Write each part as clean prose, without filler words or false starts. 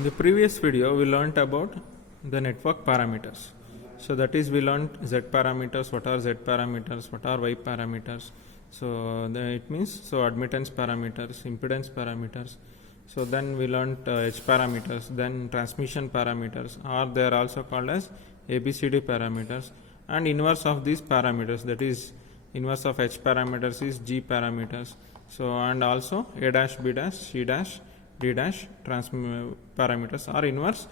In the previous video, we learnt about the network parameters. So that is, we learnt Z parameters, what are Z parameters, what are Y parameters. So it means admittance parameters, impedance parameters. So then we learnt H parameters, then transmission parameters, or they are also called as ABCD parameters, and inverse of these parameters, that is inverse of H parameters is G parameters. So and also A dash, B dash, C dash, D dash parameters are inverse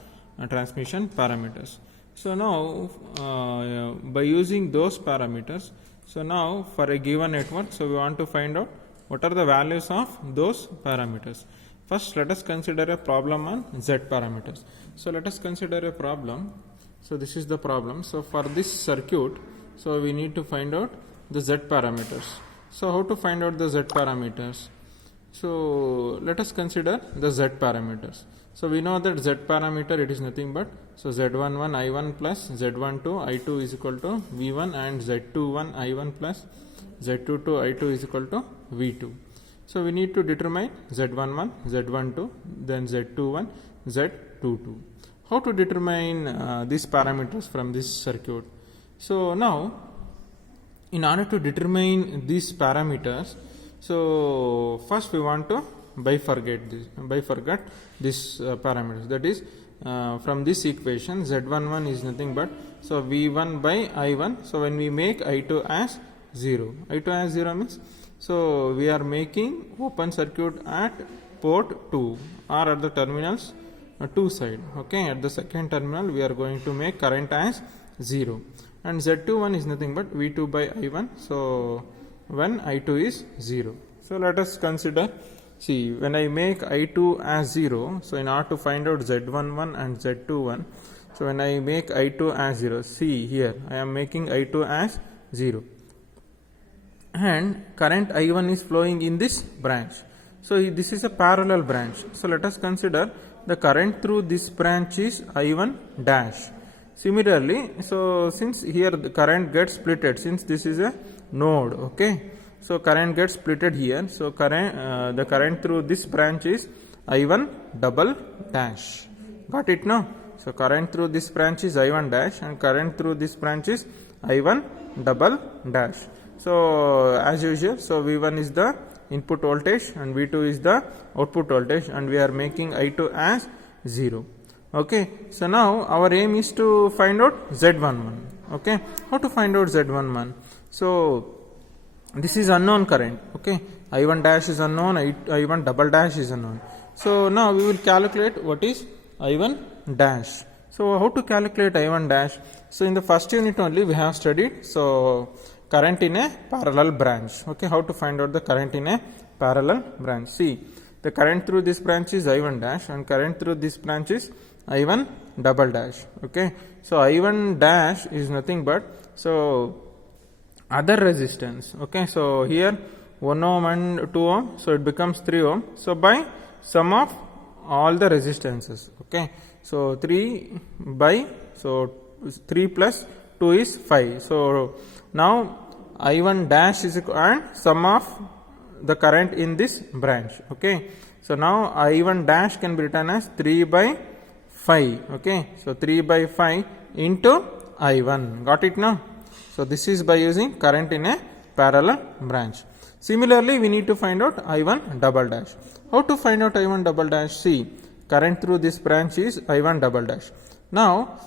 transmission parameters. So now by using those parameters, so now for a given network, so we want to find out what are the values of those parameters. First, let us consider a problem on Z parameters. So let us consider a problem. So this is the problem. So for this circuit, so we need to find out the Z parameters. So how to find out the Z parameters? So let us consider the Z parameters. So we know that Z parameter, it is nothing but Z11 I1 plus Z12 I2 is equal to V1, and Z21 I1 plus Z22 I2 is equal to V2. So we need to determine Z11, Z12, then Z21, Z22. How to determine these parameters from this circuit? So now, in order to determine these parameters, so first we want to bifurcate this parameters. That is, from this equation, Z11 is nothing but V1 by I1. So when we make I2 as 0, I2 as 0 means, so we are making open circuit at port 2 or at the terminals 2 side. Okay, at the second terminal we are going to make current as 0, and Z21 is nothing but V2 by I1. So when I2 is 0. So let us consider, see, when I make I2 as 0, so in order to find out Z11 and Z21, so when I make I2 as 0, see here I am making I2 as 0, and current I1 is flowing in this branch. So this is a parallel branch. So let us consider the current through this branch is I1 dash. Similarly, so since here the current gets splitted, since this is a node, okay, so current gets splitted here. So the current through this branch is I1 double dash. Got it now? So current through this branch is I1 dash, and current through this branch is I1 double dash. So as usual, so V1 is the input voltage and V2 is the output voltage, and we are making I2 as 0. Okay, so now our aim is to find out Z11. Okay, how to find out Z11? So this is unknown current. Okay, I1 dash is unknown, I1 double dash is unknown. So now we will calculate what is I1 dash. So how to calculate I1 dash? So in the first unit only we have studied so current in a parallel branch. Okay, how to find out the current in a parallel branch? See, the current through this branch is I1 dash, and current through this branch is I1 double dash. Okay, so I1 dash is nothing but other resistance. Okay, so here 1 ohm and 2 ohm, so it becomes 3 ohm. So by sum of all the resistances. Okay, so 3 plus 2 is 5. So now I1 dash is equal and sum of the current in this branch. Okay, so now I1 dash can be written as 3 by 5. Okay, so 3 by 5 into I1. Got it now? So this is by using current in a parallel branch. Similarly, we need to find out I1 double dash. How to find out I1 double dash? See, current through this branch is I1 double dash. Now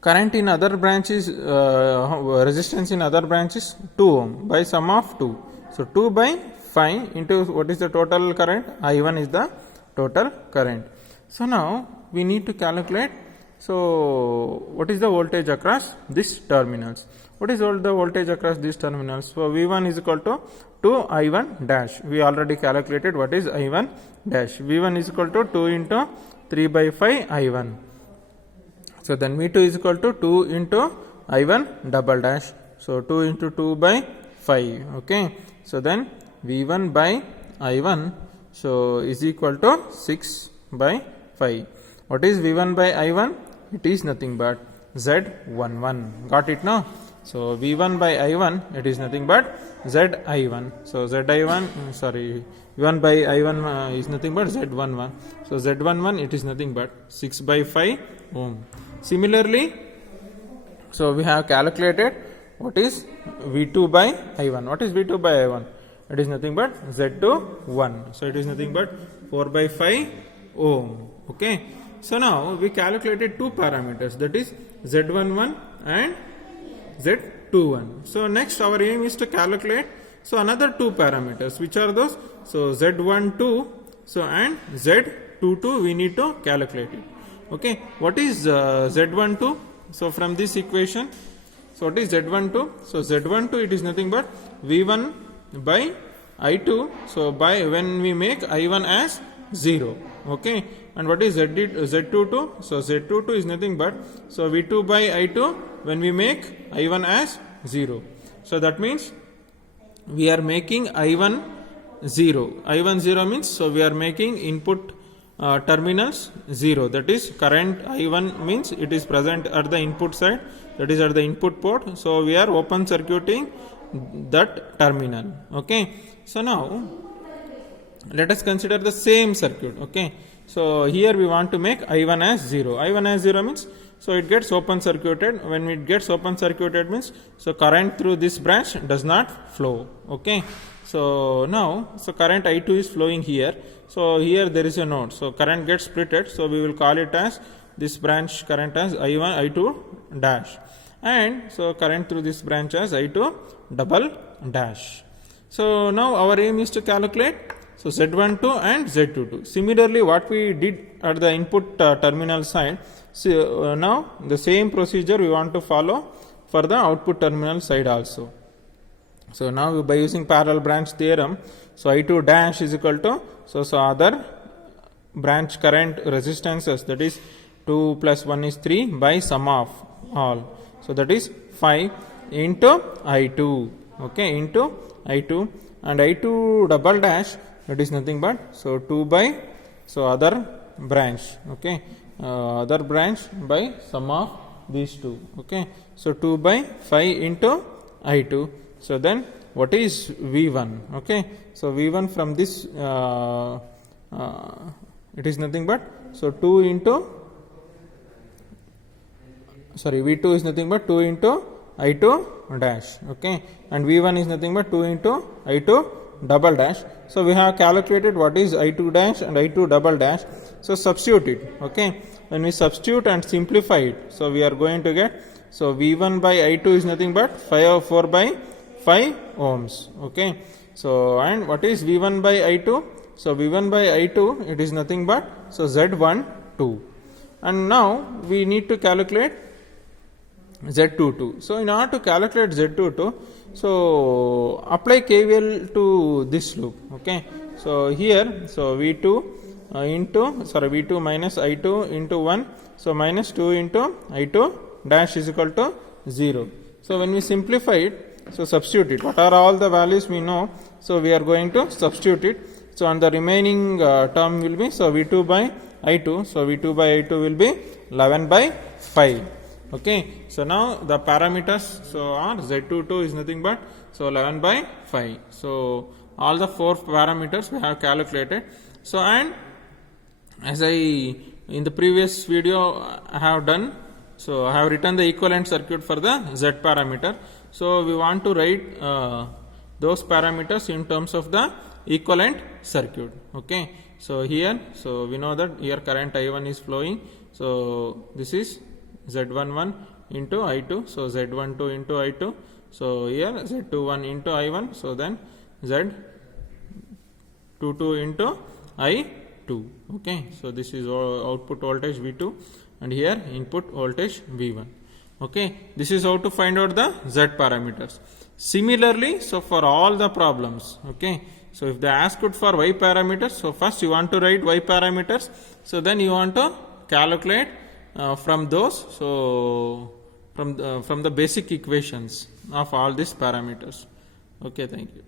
current in other branches, resistance in other branches 2 ohm by sum of 2. So 2 by 5 into what is the total current? I1 is the total current. So now we need to calculate, so what is the voltage across these terminals? What is all the voltage across these terminals? So V1 is equal to 2 I1 dash. We already calculated what is I1 dash. V1 is equal to 2 into 3 by 5 I1. So then V2 is equal to 2 into I1 double dash. So 2 into 2 by 5. Okay. So then V1 by I1 so is equal to 6 by 5. What is V1 by I1? It is nothing but Z11. Got it now? So V1 by I1, it is nothing but ZI1. So V1 by I1 is nothing but Z11. So Z11 it is nothing but 6 by 5 ohm. Similarly, so we have calculated what is V2 by I1. What is V2 by I1? It is nothing but Z21. So it is nothing but 4 by 5 ohm. Okay. So now we calculated two parameters, that is Z11 and Z21. So next our aim is to calculate so another two parameters. Which are those? So Z12 so and Z22 we need to calculate it. Okay. What is Z12? So from this equation, so what is Z12? So Z12 it is nothing but V1 by I2. So by when we make I1 as 0. Okay. And what is Z22? So Z22 is nothing but so V2 by I2 when we make I1 as 0. So that means we are making I1 0. I1 0 means so we are making input terminals 0. That is current I1 means it is present at the input side, that is at the input port. So we are open circuiting that terminal. Okay. So now let us consider the same circuit. Okay. So here we want to make I1 as 0. I1 as 0 means so it gets open circuited. When it gets open circuited means so current through this branch does not flow. Okay. So now so current I2 is flowing here. So here there is a node. So current gets splitted. So we will call it as this branch current as I1 I2 dash, and so current through this branch as I2 double dash. So now our aim is to calculate so Z12 and Z22. Similarly, what we did at the input terminal side, so now the same procedure we want to follow for the output terminal side also. So now by using parallel branch theorem, so I2 dash is equal to so other branch current resistances, that is 2 plus 1 is 3 by sum of all. So that is 5 into I2. Okay, into I2, and I2 double dash, that is nothing but so 2 by so other branch. Okay, other branch by sum of these two. Okay, so 2 by 5 into I2. So then what is V1? Okay, so V1 from this it is nothing but so 2 into V2 is nothing but 2 into I2 dash. Okay, and V1 is nothing but 2 into I2 double dash. So we have calculated what is I2 dash and I2 double dash. So substitute it. Okay, when we substitute and simplify it, so we are going to get so V1 by I2 is nothing but 4 by 5 ohms. Okay, so and what is V1 by I2? So V1 by I2 it is nothing but so Z12, and now we need to calculate Z22. So in order to calculate Z22, so apply KVL to this loop. Okay, so here so V2 V2 minus I2 into 1, so minus 2 into I2 dash is equal to 0. So when we simplify it, so substitute it. What are all the values we know? So we are going to substitute it. So and the remaining term will be so V2 by I2. So V2 by I2 will be 11 by 5. Okay. So now the parameters so are Z22 is nothing but so 11 by 5. So all the 4 parameters we have calculated. So and as I in the previous video I have done, so I have written the equivalent circuit for the Z parameter. So we want to write those parameters in terms of the equivalent circuit. Okay, so here so we know that here current I1 is flowing. So this is Z11 into I2. So Z12 into I2. So here Z21 into I1. So then Z22 into I2. Okay, so this is output voltage V2 and here input voltage V1. Okay, this is how to find out the Z parameters. Similarly, so for all the problems, okay, so if they ask it for Y parameters, so first you want to write Y parameters, so then you want to calculate from those, so from the basic equations of all these parameters. Okay, thank you.